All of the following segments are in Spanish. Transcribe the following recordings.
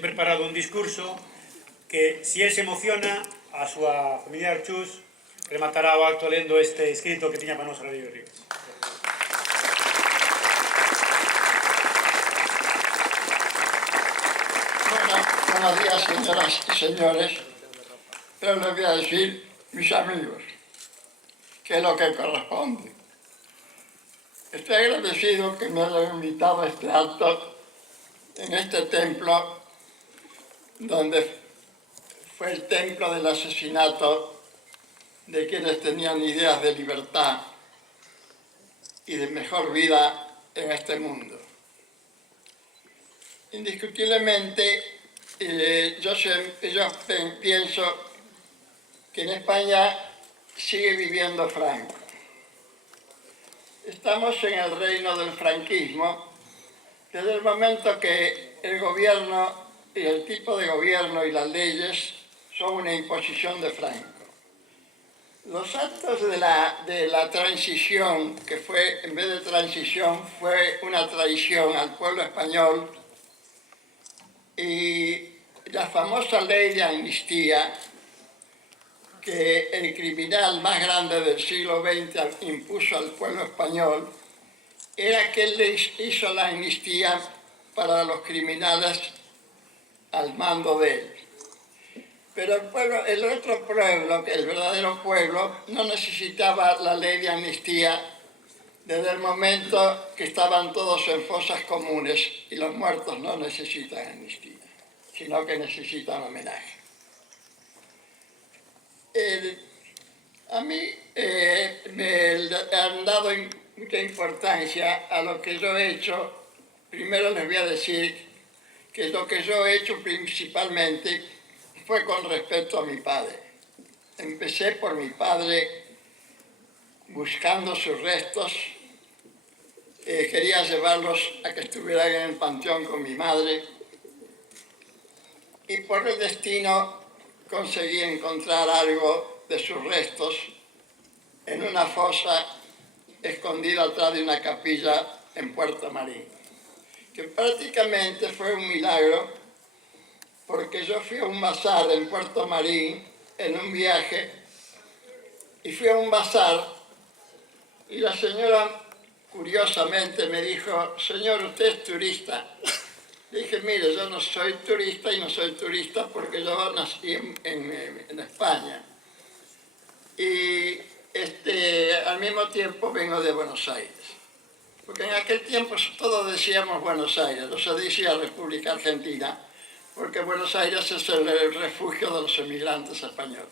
ten preparado un discurso que, si él se emociona, a súa familiar Chus rematará o acto lendo este escrito que tiña para nos Radio Rivas. Bueno, buenos días, señoras y señores. Pero les voy a decir, mis amigos, que es lo que corresponde. Estoy agradecido que me hayan invitado a este acto en este templo, donde fue el templo del asesinato de quienes tenían ideas de libertad y de mejor vida en este mundo. Indiscutiblemente, yo pienso que en España sigue viviendo Franco. Estamos en el reino del franquismo desde el momento que el gobierno y el tipo de gobierno y las leyes son una imposición de Franco. Los actos de la transición, que fue, en vez de transición, fue una traición al pueblo español, y la famosa ley de amnistía, que el criminal más grande del siglo XX impuso al pueblo español, era que él les hizo la amnistía para los criminales al mando de él. Pero el otro pueblo, el verdadero pueblo, no necesitaba la ley de amnistía desde el momento que estaban todos en fosas comunes, y los muertos no necesitan amnistía, sino que necesitan homenaje. A mí me han dado mucha importancia a lo que yo he hecho. Primero les voy a decir que lo que yo he hecho principalmente fue con respecto a mi padre. Empecé por mi padre buscando sus restos. Quería llevarlos a que estuvieran en el panteón con mi madre. Y por el destino conseguí encontrar algo de sus restos en una fosa escondida atrás de una capilla en Puerto Marín, que prácticamente fue un milagro, porque yo fui a un bazar en Puerto Marín en un viaje, y fui a un bazar y la señora curiosamente me dijo: señor, usted es turista. Le dije: mire, yo no soy turista, y no soy turista porque yo nací en España. Y al mismo tiempo vengo de Buenos Aires. Porque en aquel tiempo todos decíamos Buenos Aires, no se decía República Argentina, porque Buenos Aires es el refugio de los emigrantes españoles.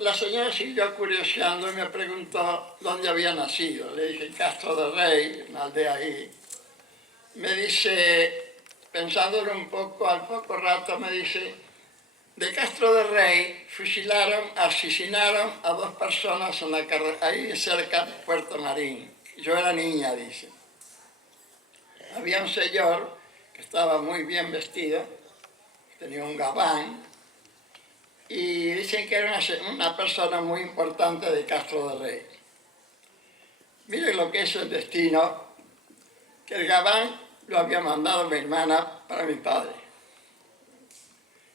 La señora siguió curioseando y me preguntó dónde había nacido. Le dije: Castro de Rey, una aldea ahí. Me dice, pensándolo un poco, al poco rato me dice: de Castro de Rey asesinaron a 2 personas en ahí cerca de Puerto Marín. Yo era niña, dice. Había un señor que estaba muy bien vestido, tenía un gabán, y dicen que era una persona muy importante de Castro de Rey. Miren lo que es el destino, que el gabán lo había mandado mi hermana para mi padre.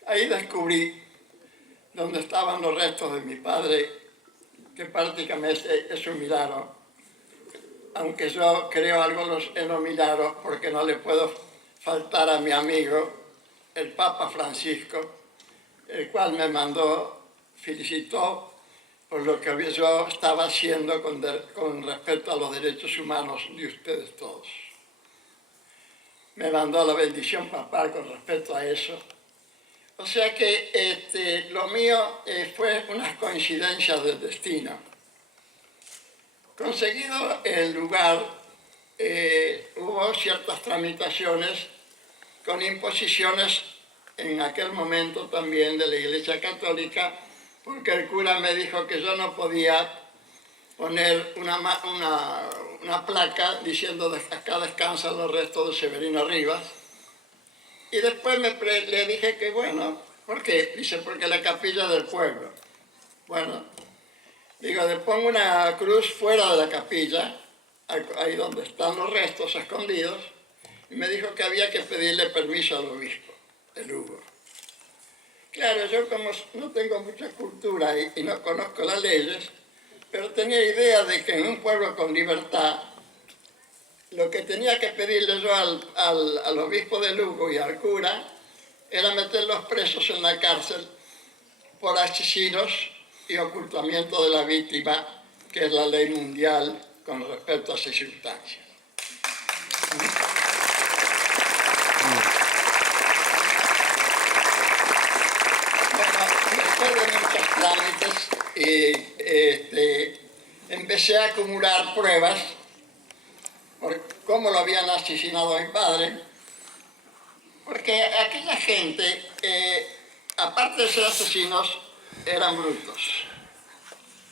Ahí descubrí dónde estaban los restos de mi padre, que prácticamente es un milagro, aunque yo creo algo en los milagros, porque no le puedo faltar a mi amigo, el Papa Francisco, el cual me felicitó por lo que yo estaba haciendo con respecto a los derechos humanos de ustedes todos. Me mandó la bendición papal con respecto a eso. O sea que lo mío fue unas coincidencias del destino. Conseguido el lugar, hubo ciertas tramitaciones con imposiciones en aquel momento también de la Iglesia Católica, porque el cura me dijo que yo no podía poner una placa diciendo: acá descansan los restos de Severino Rivas. Y después le dije que bueno, ¿por qué? Dice: porque la capilla es del pueblo. Bueno, digo, le pongo una cruz fuera de la capilla, ahí donde están los restos escondidos. me dijo que había que pedirle permiso al obispo de Lugo. Claro, yo como no tengo mucha cultura y no conozco las leyes, pero tenía idea de que en un pueblo con libertad, lo que tenía que pedirle yo al obispo de Lugo y al cura era meterlos presos en la cárcel por asesinos y ocultamiento de la víctima, que es la ley mundial con respecto a esas circunstancias. Bueno, después de muchos trámites, empecé a acumular pruebas por cómo lo habían asesinado a mi padre, porque aquella gente, aparte de ser asesinos, eran brutos.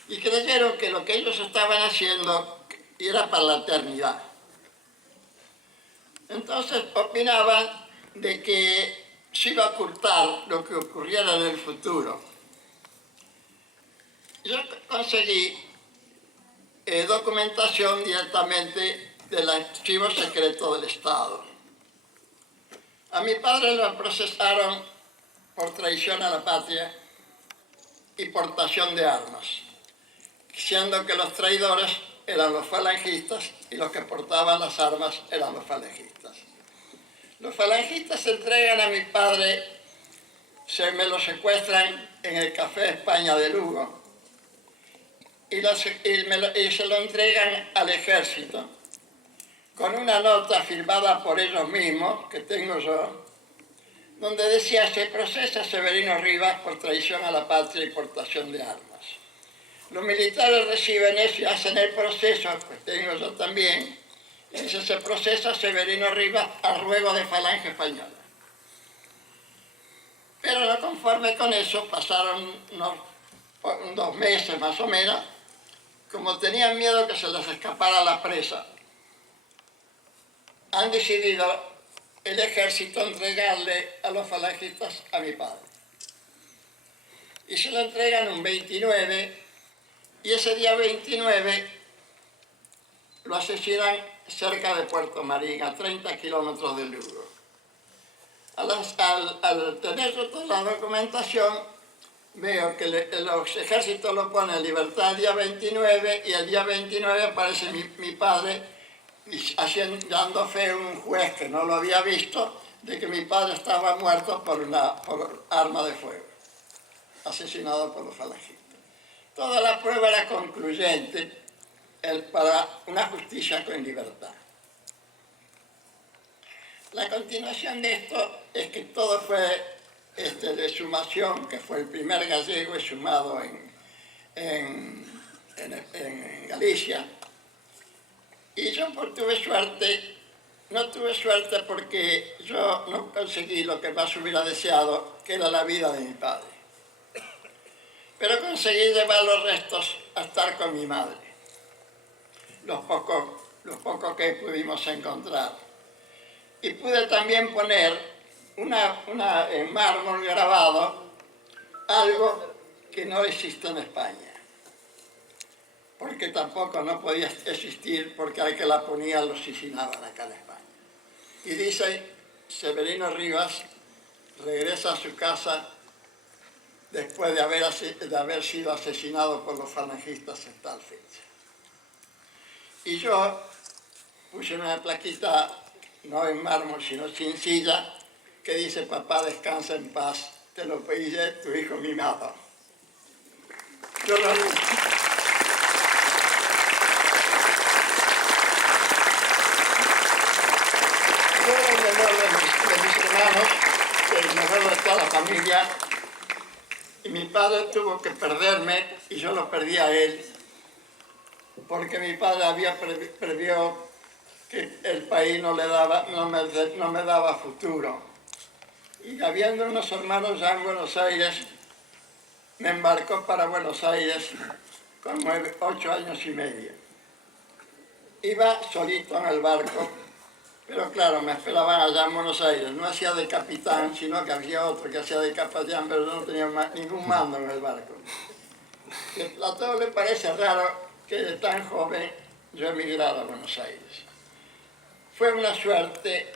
Y creyeron que lo que ellos estaban haciendo era para la eternidad. Entonces opinaban de que se iba a ocultar lo que ocurriera en el futuro. Yo conseguí documentación directamente del archivo secreto del Estado. A mi padre lo procesaron por traición a la patria y portación de armas, siendo que los traidores eran los falangistas y los que portaban las armas eran los falangistas. Los falangistas entregan a mi padre, me lo secuestran en el Café España de Lugo y se lo entregan al ejército con una nota firmada por ellos mismos, que tengo yo, donde decía: se procesa a Severino Rivas por traición a la patria y portación de armas. Los militares reciben eso y hacen el proceso, pues tengo yo también, y dice: se procesa a Severino Rivas a ruego de Falange Española. Pero no conforme con eso, pasaron unos 2 meses más o menos, como tenían miedo que se les escapara la presa, han decidido el ejército entregarle a los falangistas a mi padre. Y se lo entregan un 29, y ese día 29 lo asesinan cerca de Puerto Marín, a 30 kilómetros de Lugo. Al tener toda la documentación, veo que los ejércitos lo ponen en libertad el día 29, y el día 29 aparece mi padre dando fe a un juez que no lo había visto de que mi padre estaba muerto por arma de fuego, asesinado por los falangistas. Toda la prueba era concluyente para una justicia con libertad. La continuación de esto es que todo fue de exhumación, que fue el primer gallego exhumado en Galicia. Y yo tuve suerte, no tuve suerte porque yo no conseguí lo que más hubiera deseado, que era la vida de mi padre. Pero conseguí llevar los restos a estar con mi madre, los pocos que pudimos encontrar. Y pude también poner en mármol grabado algo que no existe en España, porque tampoco no podía existir, porque al que la ponía lo asesinaban acá en España. Y dice: Severino Rivas regresa a su casa después de haber sido asesinado por los falangistas en tal fecha. Y yo puse una plaquita, no en mármol, sino sencilla, que dice: papá, descansa en paz, te lo pedí tu hijo mimado. Yo lo el mejor de mis hermanos, el mejor de toda la familia, y mi padre tuvo que perderme y yo lo perdí a él, porque mi padre había previó que el país no me daba futuro. Y habiendo unos hermanos ya en Buenos Aires, me embarcó para Buenos Aires con 8 años y medio. Iba solito en el barco, pero claro, me esperaban allá en Buenos Aires. No hacía de capitán, sino que había otro que hacía de capitán, pero yo no tenía ningún mando en el barco. A todos les parece raro que de tan joven yo emigrara a Buenos Aires. Fue una suerte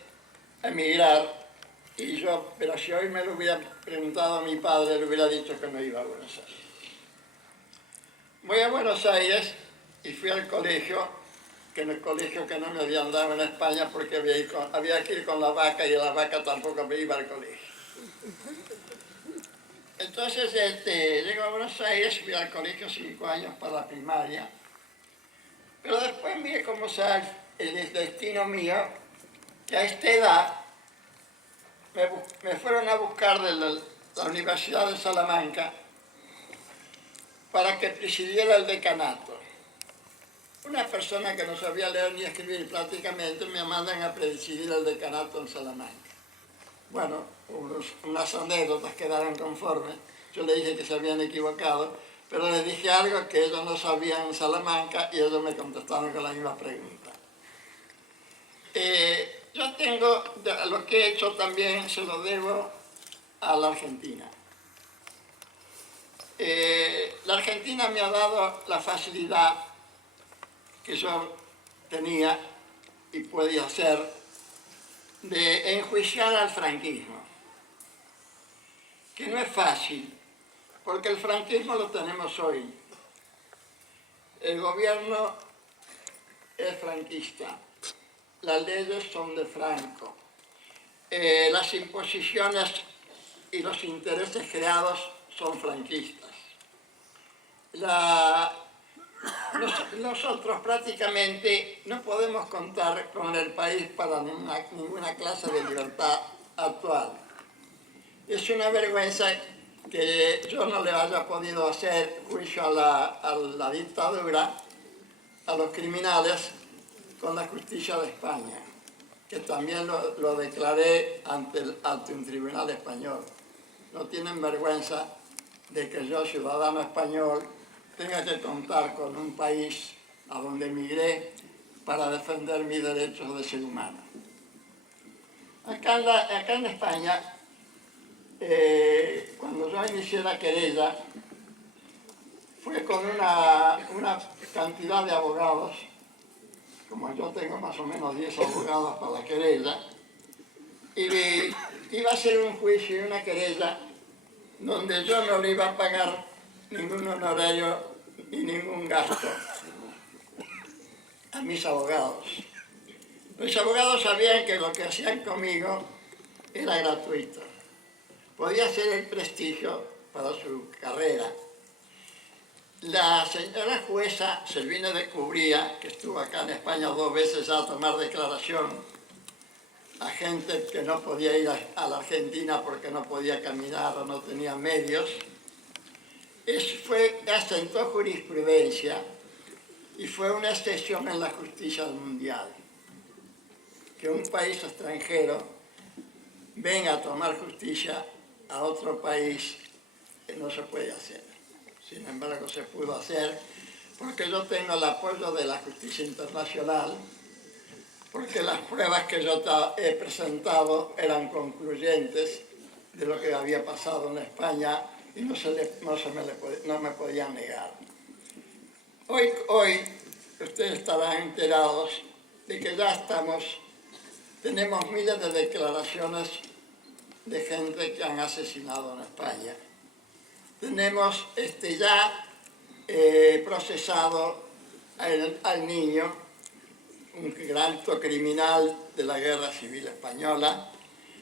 emigrar, pero si hoy me lo hubiera preguntado a mi padre, le hubiera dicho que me iba a Buenos Aires. Voy a Buenos Aires y fui al colegio, que en el colegio que no me habían dado en España porque había que ir con la vaca y la vaca tampoco me iba al colegio. Entonces llego a Buenos Aires, fui al colegio 5 años para la primaria, pero después miré cómo sale el destino mío, que a esta edad me fueron a buscar de la Universidad de Salamanca para que presidiera el decanato. Una persona que no sabía leer ni escribir prácticamente me mandan a presidir el decanato en Salamanca. Bueno, unas anécdotas quedaron conformes. Yo le dije que se habían equivocado, pero les dije algo que ellos no sabían en Salamanca y ellos me contestaron con la misma pregunta. Yo tengo, lo que he hecho también se lo debo a la Argentina. La Argentina me ha dado la facilidad que yo tenía y podía hacer de enjuiciar al franquismo, que no es fácil, porque el franquismo lo tenemos hoy. El gobierno es franquista, las leyes son de Franco, las imposiciones y los intereses creados son franquistas. Nosotros prácticamente no podemos contar con el país para ninguna clase de libertad actual. Es una vergüenza que yo no le haya podido hacer juicio a la dictadura, a los criminales, con la justicia de España, que también lo declaré ante un tribunal español. No tienen vergüenza de que yo, ciudadano español, tenga que contar con un país a donde emigré para defender mis derechos de ser humano. Acá en España, cuando yo inicié la querella, fue con una cantidad de abogados, como yo tengo más o menos 10 abogados para la querella, y iba a ser un juicio y una querella donde yo no le iba a pagar ningún honorario ni ningún gasto a mis abogados. Los abogados sabían que lo que hacían conmigo era gratuito. Podía ser el prestigio para su carrera. La señora jueza Selvina de Cubría, que estuvo acá en España 2 veces a tomar declaración a gente que no podía ir a la Argentina porque no podía caminar o no tenía medios, asentó jurisprudencia y fue una excepción en la justicia mundial. Que un país extranjero venga a tomar justicia a otro país que no se puede hacer. Sin embargo, se pudo hacer porque yo tengo el apoyo de la justicia internacional, porque las pruebas que yo he presentado eran concluyentes de lo que había pasado en España y no me podían negar. Hoy ustedes estarán enterados de que ya tenemos miles de declaraciones de gente que han asesinado en España. Tenemos ya procesado al niño, un alto criminal de la Guerra Civil Española.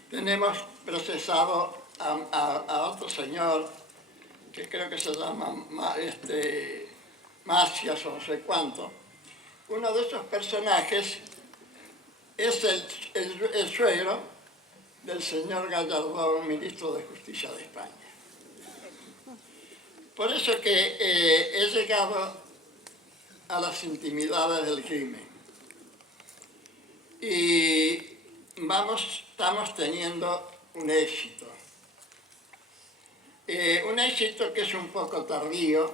Tenemos procesado a otro señor que creo que se llama Macias o no sé cuánto. Uno de esos personajes es el suegro del señor Gallardón, ministro de Justicia de España. Por eso que he llegado a las intimidades del crimen. Y estamos teniendo un éxito. Un éxito que es un poco tardío,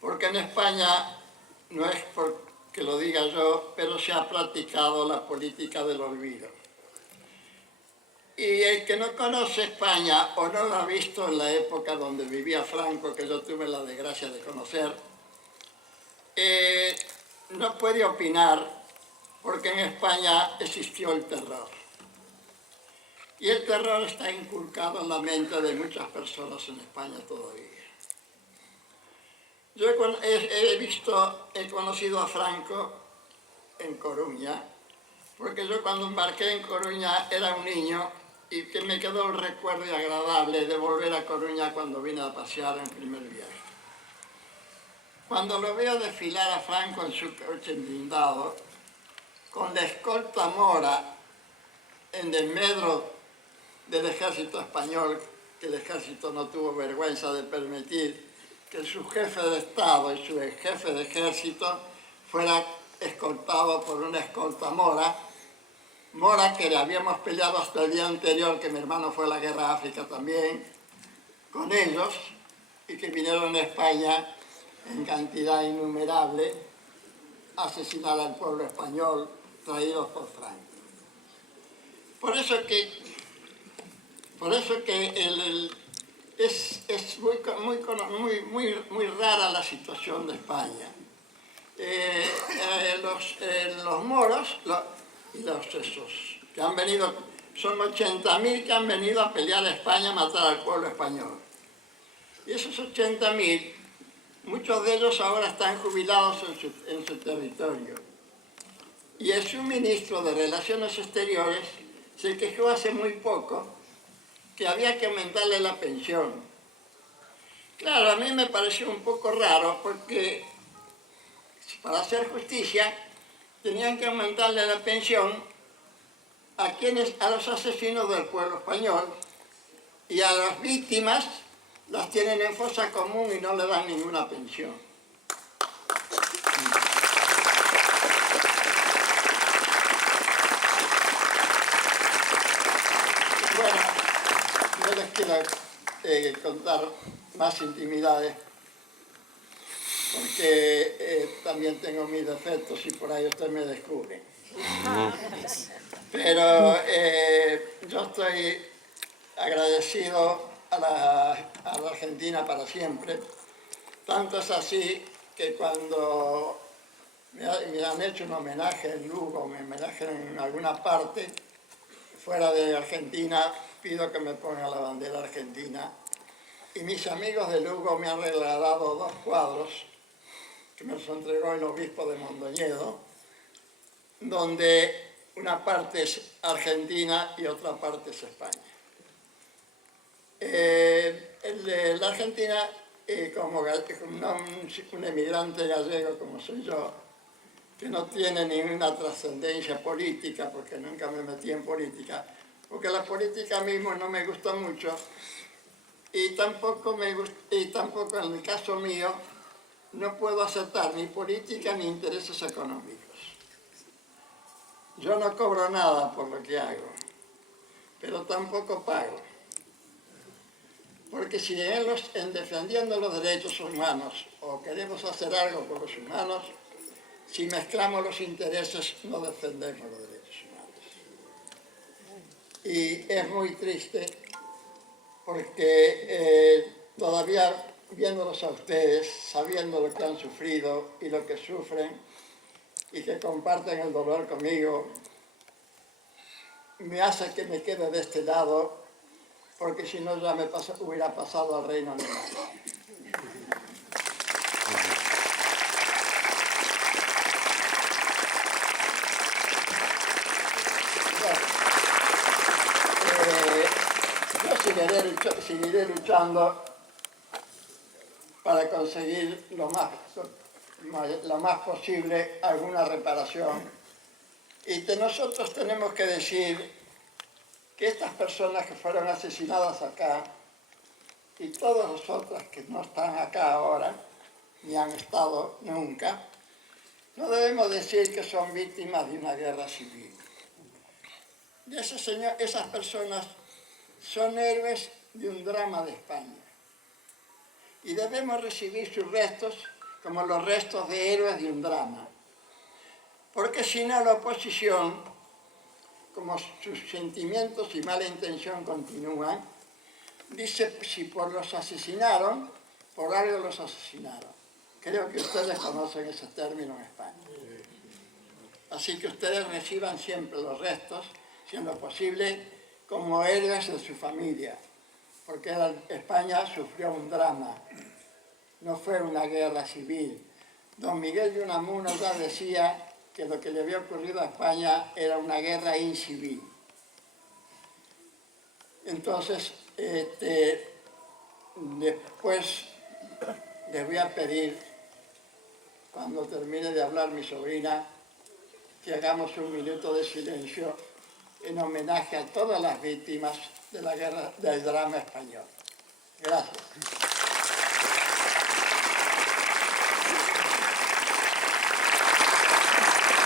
porque en España, no es porque lo diga yo, pero se ha practicado la política del olvido. Y el que no conoce España o no lo ha visto en la época donde vivía Franco, que yo tuve la desgracia de conocer, no puede opinar porque en España existió el terror. Y el terror está inculcado en la mente de muchas personas en España todavía. Yo he conocido a Franco en Coruña, porque yo cuando embarqué en Coruña era un niño y que me quedó un recuerdo agradable de volver a Coruña cuando vine a pasear en primer viaje. Cuando lo veo desfilar a Franco en su coche blindado, con la escolta mora en desmedro del ejército español, que el ejército no tuvo vergüenza de permitir que su jefe de Estado y su jefe de ejército fuera escoltado por una escolta mora que le habíamos peleado hasta el día anterior, que mi hermano fue a la guerra de África también, con ellos, y que vinieron a España en cantidad innumerable a asesinar al pueblo español, traídos por Franco. Por eso que es muy rara la situación de España. Los moros que han venido, son 80.000 que han venido a pelear a España, a matar al pueblo español. Y esos 80.000, muchos de ellos ahora están jubilados en su territorio. Y el subministro de Relaciones Exteriores se quejó hace muy poco que había que aumentarle la pensión. Claro, a mí me pareció un poco raro porque para hacer justicia tenían que aumentarle la pensión a los asesinos del pueblo español, y a las víctimas las tienen en fosa común y no le dan ninguna pensión. Bueno, no les quiero contar más intimidades, porque también tengo mis defectos y por ahí ustedes me descubren. Pero yo estoy agradecido a la Argentina para siempre. Tanto es así que cuando me han hecho un homenaje en Lugo, un homenaje en alguna parte fuera de Argentina, pido que me pongan la bandera argentina. Y mis amigos de Lugo me han regalado 2 cuadros que me los entregó el obispo de Mondoñedo, donde una parte es Argentina y otra parte es España. La Argentina, como un emigrante gallego como soy yo, que no tiene ninguna trascendencia política, porque nunca me metí en política, porque la política mismo no me gusta mucho, y tampoco en el caso mío no puedo aceptar ni política ni intereses económicos. Yo no cobro nada por lo que hago, pero tampoco pago. Porque si en defendiendo los derechos humanos o queremos hacer algo por los humanos, si mezclamos los intereses no defendemos los derechos humanos. Y es muy triste porque todavía viéndolos a ustedes, sabiendo lo que han sufrido y lo que sufren, y que comparten el dolor conmigo, me hace que me quede de este lado, porque si no ya hubiera pasado al reino animal. Yo seguiré luchando para conseguir lo más posible alguna reparación. Y nosotros tenemos que decir que estas personas que fueron asesinadas acá y todas las otras que no están acá ahora, ni han estado nunca, no debemos decir que son víctimas de una guerra civil. Esas personas son héroes de un drama de España. Y debemos recibir sus restos como los restos de héroes de un drama. Porque si no, la oposición, como sus sentimientos y mala intención continúan, dice si los asesinaron, por algo los asesinaron. Creo que ustedes conocen ese término en España. Así que ustedes reciban siempre los restos, siendo posible, como héroes de su familia, porque España sufrió un drama, no fue una guerra civil. Don Miguel de Unamuno ya decía que lo que le había ocurrido a España era una guerra incivil. Entonces, después les voy a pedir, cuando termine de hablar mi sobrina, que hagamos un minuto de silencio en homenaje a todas las víctimas de la guerra, del drama español. Gracias.